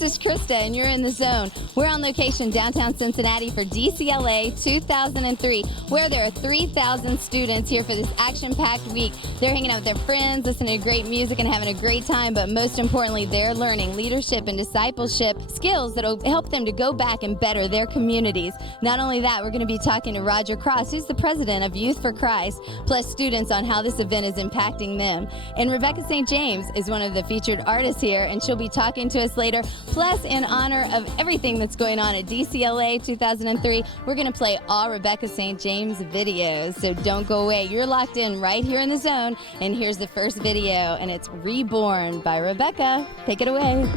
this is Krista, and you're in the zone. We're on location downtown Cincinnati for DCLA 2003, where there are 3,000 students here for this action-packed week. They're hanging out with their friends, listening to great music, and having a great time, but most importantly, they're learning leadership and discipleship skills that will help them to go back and better their communities. Not only that, we're going to be talking to Roger Cross, who's the president of Youth for Christ, plus students on how this event is impacting them. And Rebecca St. James is one of the featured artists here, and she'll be talking to us later. Plus, in honor of everything that's going on at DCLA 2003, we're going to play all Rebecca St. James videos. So don't go away. You're locked in right here in the zone. And here's the first video, and it's Reborn by Rebecca. Take it away.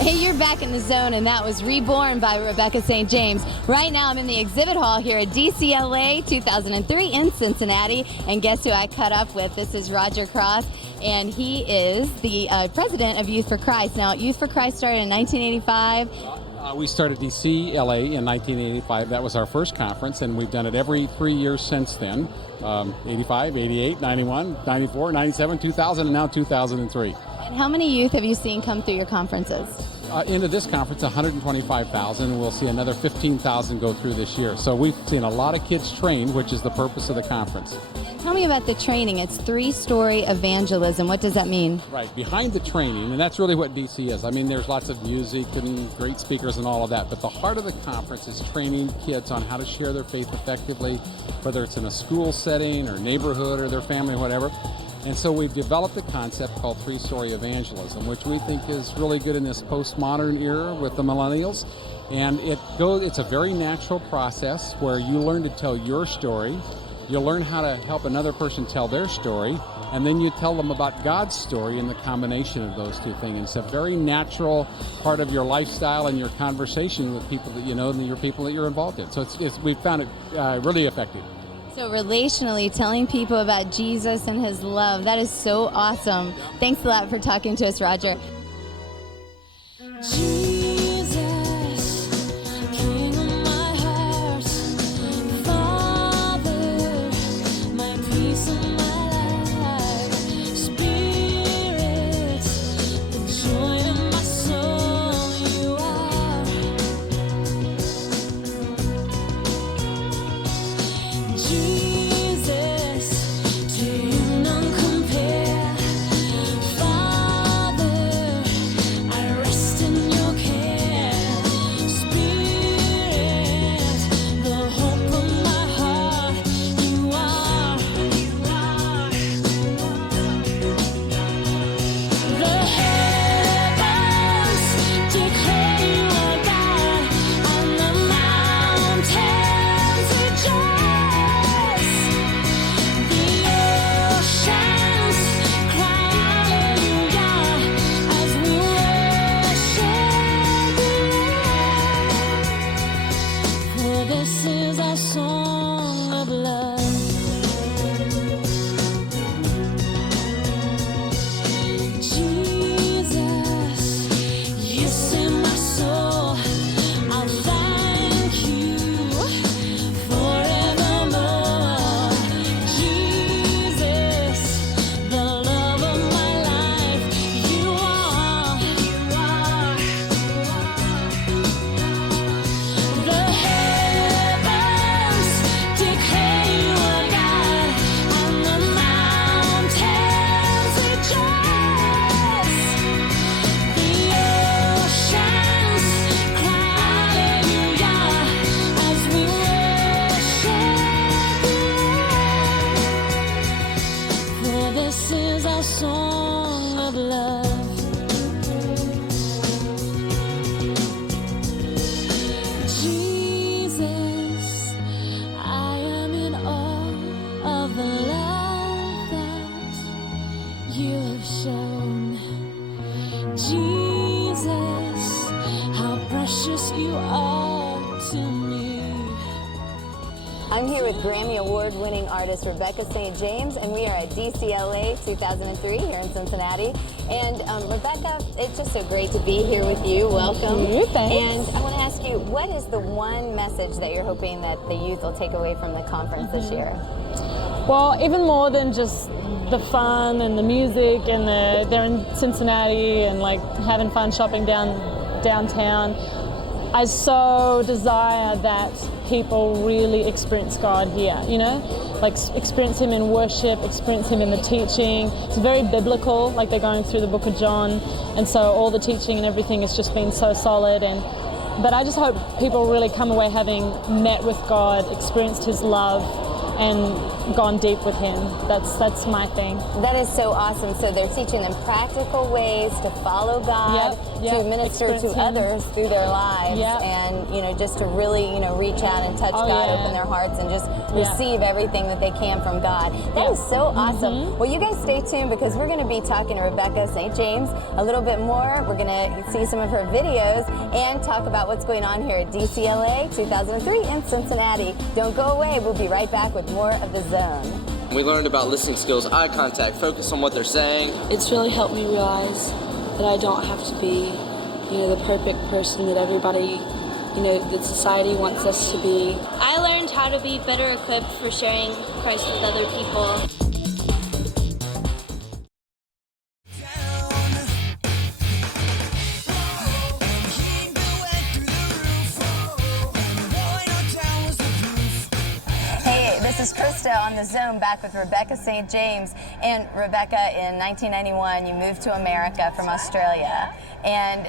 Hey, you're back in the zone, and that was Reborn by Rebecca St. James. Right now, I'm in the exhibit hall here at DCLA 2003 in Cincinnati, and guess who I caught up with? This is Roger Cross, and he is the president of Youth for Christ. Now, Youth for Christ started in 1985. We started DCLA in 1985. That was our first conference, and we've done it every 3 years since then. 85, 88, 91, 94, 97, 2000, and now 2003. And how many youth have you seen come through your conferences? Into this conference, 125,000. We'll see another 15,000 go through this year. So we've seen a lot of kids trained, which is the purpose of the conference. Tell me about the training. It's 3-story evangelism. What does that mean? Right, behind the training, and that's really what DC is. I mean, there's lots of music and great speakers and all of that, but the heart of the conference is training kids on how to share their faith effectively, whether it's in a school setting or neighborhood or their family, whatever. And so we've developed a concept called 3-story evangelism, which we think is really good in this postmodern era with the millennials. And it's a very natural process where you learn to tell your story, you learn how to help another person tell their story, and then you tell them about God's story and the combination of those two things. It's a very natural part of your lifestyle and your conversation with people that you know and your people that you're involved in. So we've found it really effective. So relationally, telling people about Jesus and his love, that is so awesome. Thanks a lot for talking to us, Roger. our song of love. This is our song of love. Jesus, I am in awe of the love that you have shown. Jesus, how precious you are to me. I'm here with Grammy Award-winning artist Rebecca St. James, and we are at DCLA 2003 here in Cincinnati. And Rebecca, it's just so great to be here with you. Welcome. Thank you. Thanks. And I want to ask you, what is the one message that you're hoping that the youth will take away from the conference this year? Well, even more than just the fun and the music and they're in Cincinnati and like having fun shopping downtown, I so desire that people really experience God here, you know? Like experience Him in worship, experience Him in the teaching. It's very biblical, like they're going through the book of John, and so all the teaching and everything has just been so solid. But I just hope people really come away having met with God, experienced His love, and gone deep with Him. That's my thing. That is so awesome. So they're teaching them practical ways to follow God, to minister to others through their lives, and just to really reach out and touch God, open their hearts, and just receive everything that they can from God. That is so awesome. Well, you guys stay tuned, because we're going to be talking to Rebecca St. James a little bit more. We're going to see some of her videos and talk about what's going on here at DCLA 2003 in Cincinnati. Don't go away. We'll be right back with more of The Zone. We learned about listening skills, eye contact, focus on what they're saying. It's really helped me realize that I don't have to be, the perfect person that everybody, that society wants us to be. I learned how to be better equipped for sharing Christ with other people. This is Krista on The Zone, back with Rebecca St. James. And Rebecca, in 1991, you moved to America from Australia, and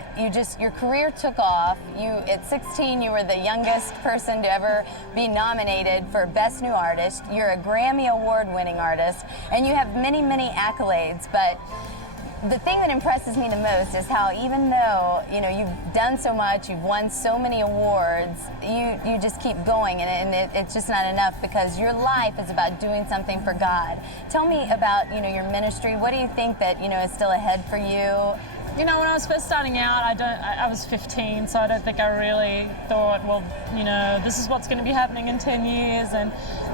your career took off. At 16, you were the youngest person to ever be nominated for Best New Artist. You're a Grammy Award-winning artist, and you have many, many accolades, but the thing that impresses me the most is how, even though you've done so much, you've won so many awards, you just keep going, and it's just not enough, because your life is about doing something for God. Tell me about your ministry. What do you think that is still ahead for you? When I was first starting out, I was 15, so I don't think I really thought, well, this is what's going to be happening in 10 years,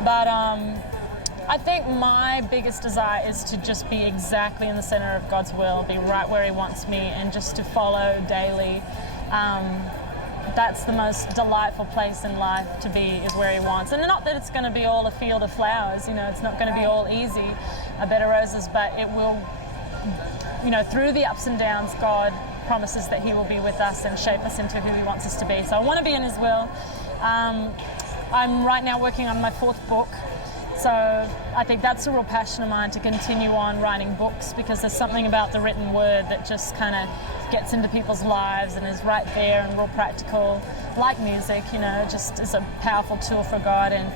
but I think my biggest desire is to just be exactly in the center of God's will, be right where He wants me, and just to follow daily. That's the most delightful place in life to be, is where He wants. And not that it's going to be all a field of flowers, it's not going to be all easy, a bed of roses, but it will, through the ups and downs, God promises that He will be with us and shape us into who He wants us to be. So I want to be in His will. I'm right now working on my 4th book. So I think that's a real passion of mine, to continue on writing books, because there's something about the written word that just kind of gets into people's lives and is right there and real practical, like music, just is a powerful tool for God. And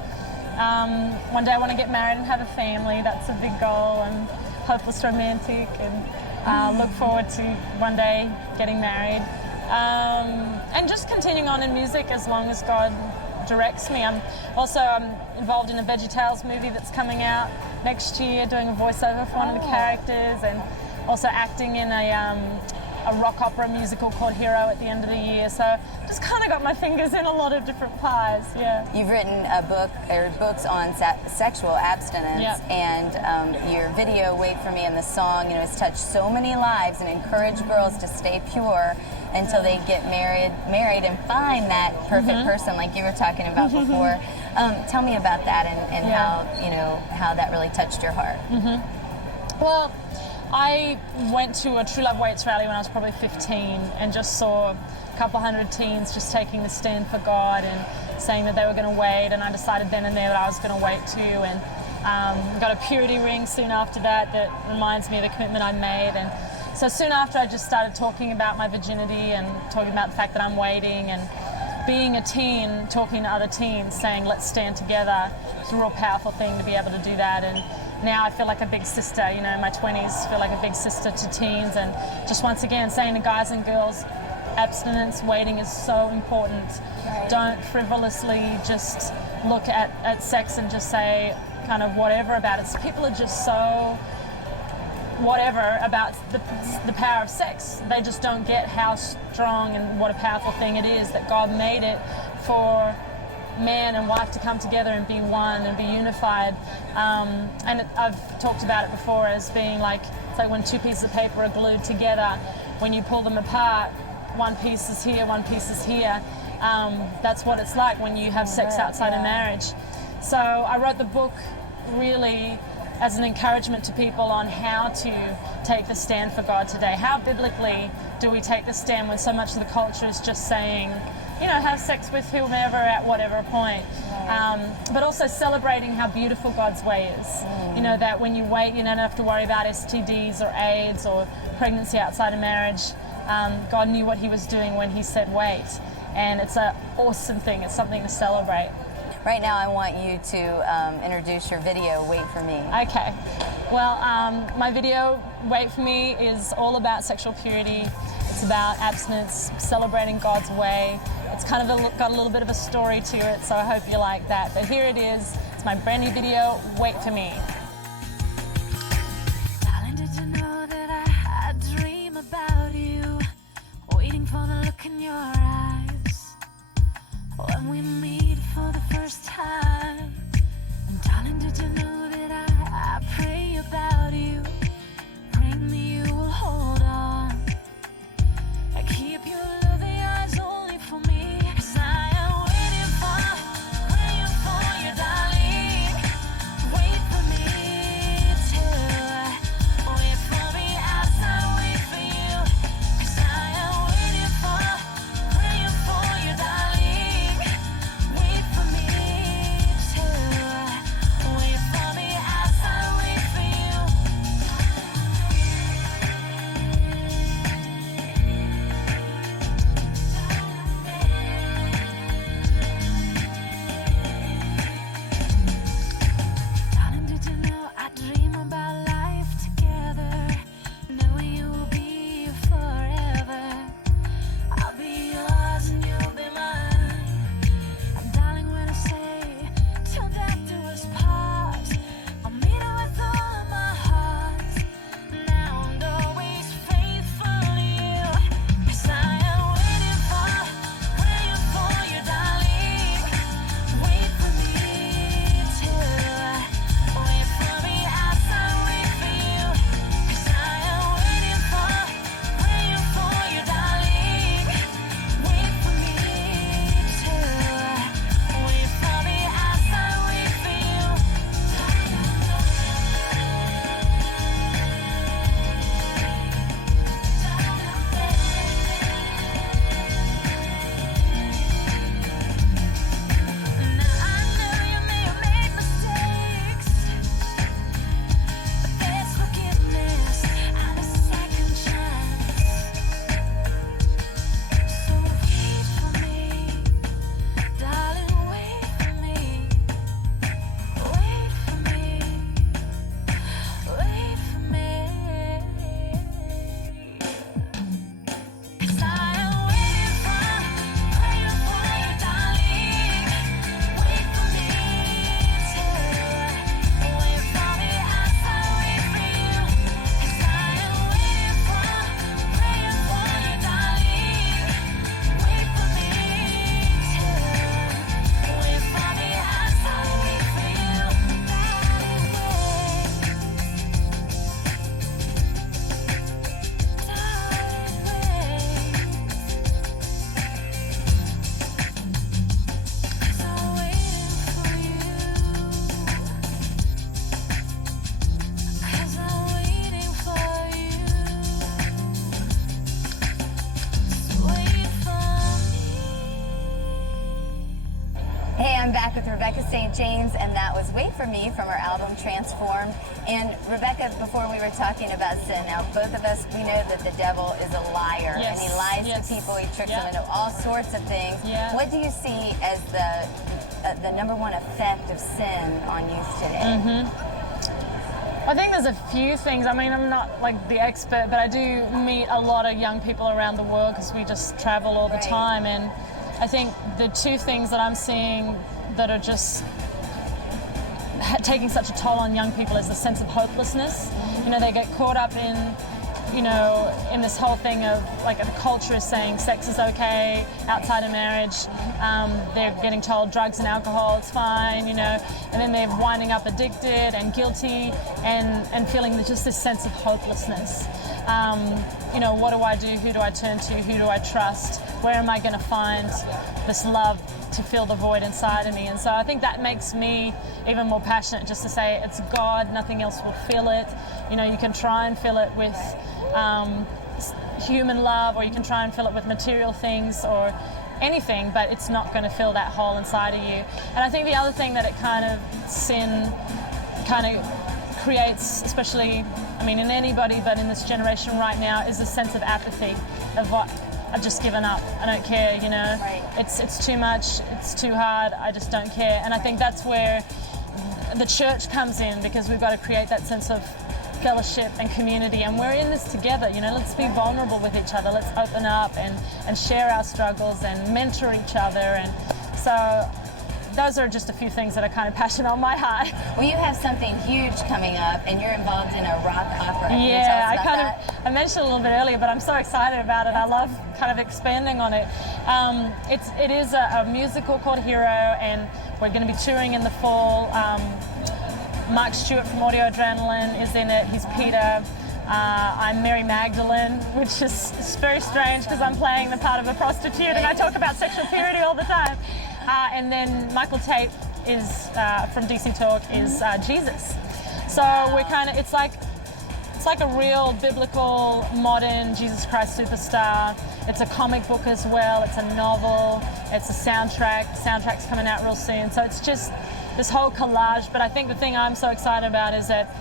one day I want to get married and have a family. That's a big goal. I'm hopeless romantic, and look forward to one day getting married. And just continuing on in music as long as God directs me. I'm involved in a VeggieTales movie that's coming out next year, doing a voiceover for one of the characters, and also acting in a a rock opera musical called Hero at the end of the year. So just kind of got my fingers in a lot of different pies, yeah. You've written a book or books on sexual abstinence, Yep. and your video "Wait for Me" and the song, has touched so many lives and encouraged girls to stay pure until they get married and find that perfect person, like you were talking about before. Tell me about that and how that really touched your heart. Well, I went to a True Love Waits rally when I was probably 15 and just saw a couple hundred teens just taking the stand for God and saying that they were going to wait, and I decided then and there that I was going to wait too, and got a purity ring soon after that reminds me of the commitment I made. And so soon after, I just started talking about my virginity and talking about the fact that I'm waiting, and being a teen, talking to other teens, saying let's stand together. It's a real powerful thing to be able to do that. And now I feel like a big sister, in my 20s, feel like a big sister to teens, and just once again saying to guys and girls, abstinence, waiting is so important. Right. Don't frivolously just look at sex and just say kind of whatever about it. So people are just so whatever about the power of sex. They just don't get how strong and what a powerful thing it is that God made it for man and wife to come together and be one and be unified. And I've talked about it before as being like, it's like when two pieces of paper are glued together, when you pull them apart, one piece is here, one piece is here. That's what it's like when you have sex outside of marriage. So I wrote the book really as an encouragement to people on how to take the stand for God today. How biblically do we take the stand when so much of the culture is just saying, have sex with whomever at whatever point. But also celebrating how beautiful God's way is. That when you wait, you don't have to worry about STDs or AIDS or pregnancy outside of marriage. God knew what he was doing when he said wait. And it's an awesome thing. It's something to celebrate. Right now, I want you to introduce your video, "Wait for Me." Okay. Well, my video, "Wait for Me," is all about sexual purity. It's about abstinence, celebrating God's way. It's kind of got a little bit of a story to it, so I hope you like that. But here it is. It's my brand new video, "Wait for Me." Darling, did you know that I dream about you, waiting for the look in your eyes when we meet for the first time? And darling, did you know that I pray about you, praying that you will hold on, I keep your loving eyes only for me, 'cause I am waiting for you, darling. Wait for me. Dreams, and that was Wait For Me from our album Transformed. And Rebecca, before we were talking about sin, now both of us, we know that the devil is a liar, Yes. and he lies Yes. to people, he tricks Yeah. them into all sorts of things. Yeah. What do you see as the number one effect of sin on youth today? Mm-hmm. I think there's a few things. I mean, I'm not like the expert, but I do meet a lot of young people around the world because we just travel all the Right. time. And I think the two things that I'm seeing that are just taking such a toll on young people is the sense of hopelessness. You know, they get caught up in, you know, in this whole thing of like the culture is saying sex is okay outside of marriage. They're getting told drugs and alcohol, it's fine, you know, and then they're winding up addicted and guilty and feeling just this sense of hopelessness. You know, what do I do? Who do I turn to? Who do I trust? Where am I going to find this love to fill the void inside of me? And so I think that makes me even more passionate just to say it's God, nothing else will fill it. You know, you can try and fill it with human love, or you can try and fill it with material things or anything, but it's not going to fill that hole inside of you. And I think the other thing that it kind of sin kind of creates, especially, I mean, in anybody, but in this generation right now, is a sense of apathy of what I've just given up. I don't care, you know. Right. It's too much. It's too hard. I just don't care. And I think that's where the church comes in, because we've got to create that sense of fellowship and community, and we're in this together, you know. Let's be vulnerable with each other, let's open up and share our struggles and mentor each other. And so those are just a few things that are kind of passionate on my heart. Well, you have something huge coming up, and you're involved in a rock opera. Can you tell Yeah, us about that? I mentioned a little bit earlier, but I'm so excited about it. I love kind of expanding on it. It is a musical called Hero, and we're going to be touring in the fall. Mark Stewart from Audio Adrenaline is in it. He's Peter. I'm Mary Magdalene, which is very strange because I'm playing the part of a prostitute and I talk about sexual purity all the time. And then Michael Tate is from DC Talk is Jesus. So we're kind of it's like a real biblical modern Jesus Christ superstar. It's a comic book as well. It's a novel. It's a soundtrack. The soundtrack's coming out real soon. So it's just this whole collage. But I think the thing I'm so excited about is that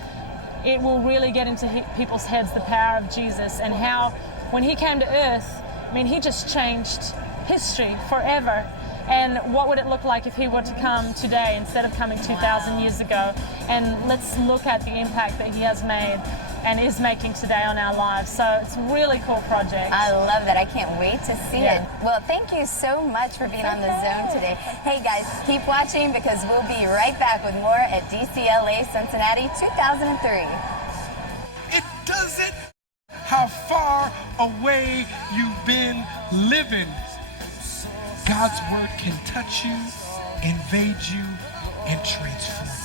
it will really get into people's heads the power of Jesus and how when he came to earth, I mean, he just changed history forever. And what would it look like if he were to come today instead of coming 2,000 years ago? And let's look at the impact that he has made and is making today on our lives. So it's a really cool project. I love that. I can't wait to see Yeah. it. Well, thank you so much for being on the Zone today. Hey guys, keep watching because we'll be right back with more at DCLA Cincinnati 2003. It doesn't how far away you've been living. God's word can touch you, invade you, and transform you.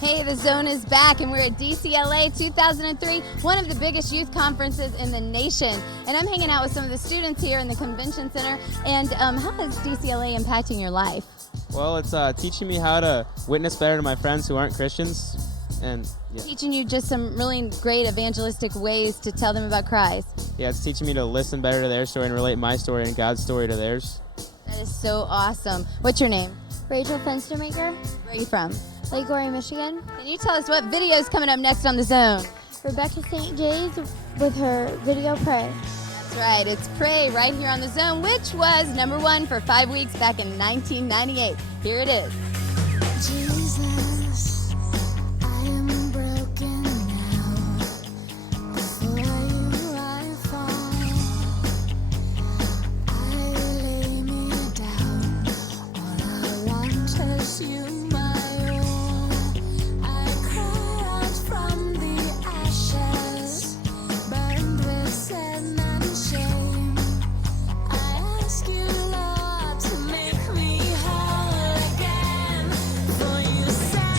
Hey, the Zone is back, and we're at DCLA 2003, one of the biggest youth conferences in the nation. And I'm hanging out with some of the students here in the convention center. And how is DCLA impacting your life? Well, it's teaching me how to witness better to my friends who aren't Christians, and yeah. Teaching you just some really great evangelistic ways to tell them about Christ. Yeah, it's teaching me to listen better to their story and relate my story and God's story to theirs. That is so awesome. What's your name? Rachel Fenstermaker, Where are you from? Lake Orion, Michigan. Can you tell us what video is coming up next on the Zone? Rebecca St. J's with her video Pray. That's right, it's Pray right here on the Zone, which was #1 for 5 weeks back in 1998. Here it is. Jesus, I am broken now. Before you I fall. I lay me down. All I want is you, my all. I cry out from the ashes, burned with sin and shame. I ask you, Lord, to make me whole again. For you said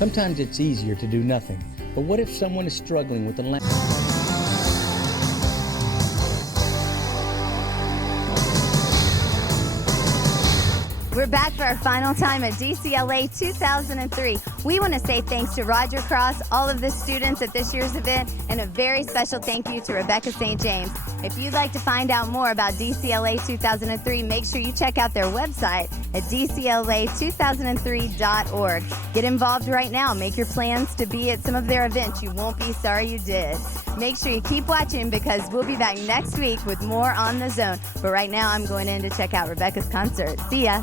Sometimes it's easier to do nothing. But what if someone is struggling with the language? We're back for our final time at DCLA 2003. We want to say thanks to Roger Cross, all of the students at this year's event, and a very special thank you to Rebecca St. James. If you'd like to find out more about DCLA 2003, make sure you check out their website at dcla2003.org. Get involved right now. Make your plans to be at some of their events. You won't be sorry you did. Make sure you keep watching because we'll be back next week with more on the Zone. But right now, I'm going in to check out Rebecca's concert. See ya.